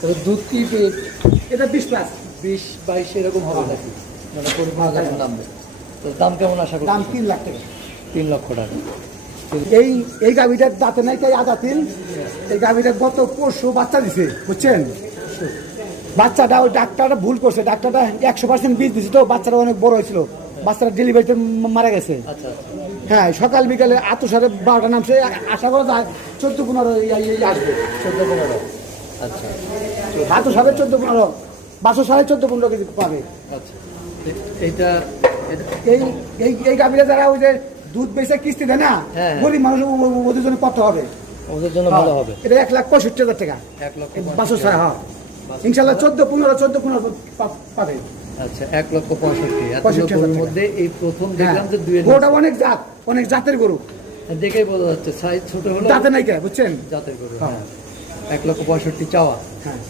তবে দুধ কি এটা 20+। 20-22 এরকম হবে নাকি? মানে পরিমাণ নামবে। তো দাম কেমন আশা করছেন? দাম 3 লাখ টাকা। 3 লক্ষ টাকা। এই গাভিটার দাঁতে নাই তাই আদা তিন। এই গাভিটা গত পরশু বাচ্চা দিছে, বুঝছেন? বাচ্চাটা ওই ডাক্তারটা ভুল করছে, ডাক্তারটা 100% বীজ দিছে, তো বাচ্চাটা অনেক বড় হয়েছিল, বাচ্চাটা ডেলিভারিতে মারা গেছে। আচ্ছা। হ্যাঁ, সকাল বিকালে আত্মসারে 12টা নামছে, আশা করা যায় 14-15 আসবে। 14-15। আচ্ছা আত্মসারে 14-15, 14.5-14-15 কেজি পাবে। আচ্ছা। এইটা এই এই এই গাভিটা যারা ওই যে দুধ বেচে কিস্তি দেয় না, হ্যাঁ। গরিব মানুষ ওদের জন্য কত হবে? ওদের জন্য ভালো হবে। এটা 1,65,000 টাকা। 1,65,000 হ্যাঁ, ইনশাল্লাহ 14-15 পাবে। আচ্ছা, 1,65,000। এত 65,000 গরুর টাকা। মধ্যে এই প্রথম দেখলাম যে দুয়ের গরুটা অনেক জাতের গরু, দেখেই বোঝা যাচ্ছে সাইজ ছোট হলো, জাতে নাই কে, বুঝছেন? জাতের গরু। হ্যাঁ। 1,65,000 চাওয়া। হ্যাঁ।